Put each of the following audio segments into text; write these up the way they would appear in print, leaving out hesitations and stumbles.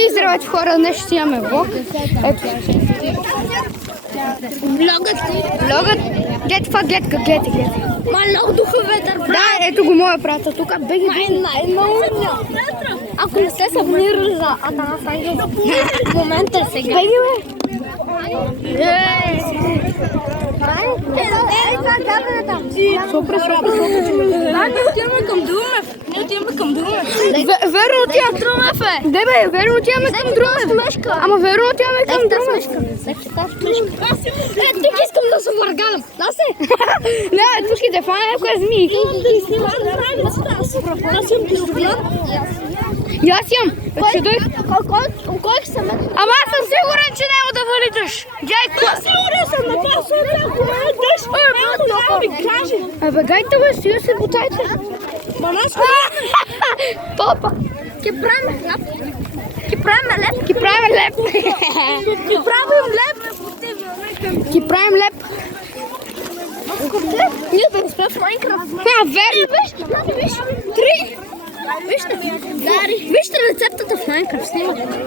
И здравейте хора, днес ще имаме влог. Ето. Влогът. Гледайте. Много духа ветър. Да, ето го моя приятел тук. Беги. Ако не сте се абонирали за Атанас Ангелов, в момента е сега. Беги, бе. Супер. Ние отиваме към Друмев. Верно отиваме. Друмев е. Да, бе, верно отиваме към Друмев. Ама верно отиваме към Друмев. Тук искам да се въргалям. Да се. Не, пушките, фана някоя змийка. Аз имам пистолет. И аз имам. Чудоих. Кой ще ме? Ама аз съм сигурен, че няма да валидаш. Сигурен съм на това, ако ме дъж. Ето ми каже. Абе, гайте, бе, стига се бутайте. Папа. Ке правим хляб. Ки правим леп. Ки правим леп. Ние да не сме в Майнкрафт. Верно. Виж. 3. Вижте рецептата в Майнкрафт.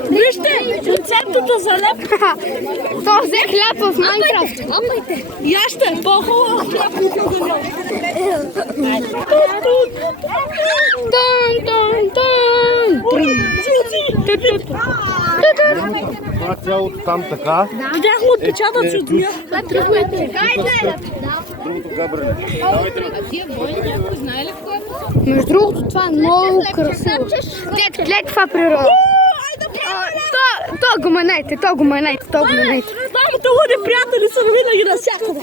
Вижте рецептата за леп. То взе хляб в Майнкрафт. Опайте. Яще, по-хубаво хляб. Това цялото там така. Видяхме отпечатъци от нея. Другото габрене. Между другото, това е много красиво. Глед това природа. То го манете. Двамата луди приятели са винаги навсякъде.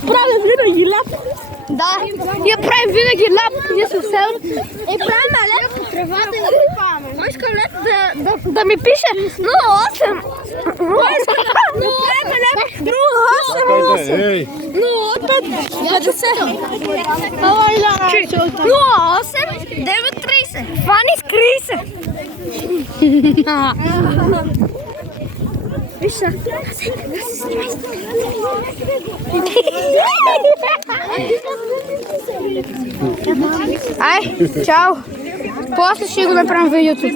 Правим винаги леп. Да, ние правим винаги лап. Ние се вселим. Правим леп по тревата и купаваме. Искам леп Да ми пише 08. 08. Ей! 930. Фани, скри се. Вижте. Ай, чао. После ще го направим видеото.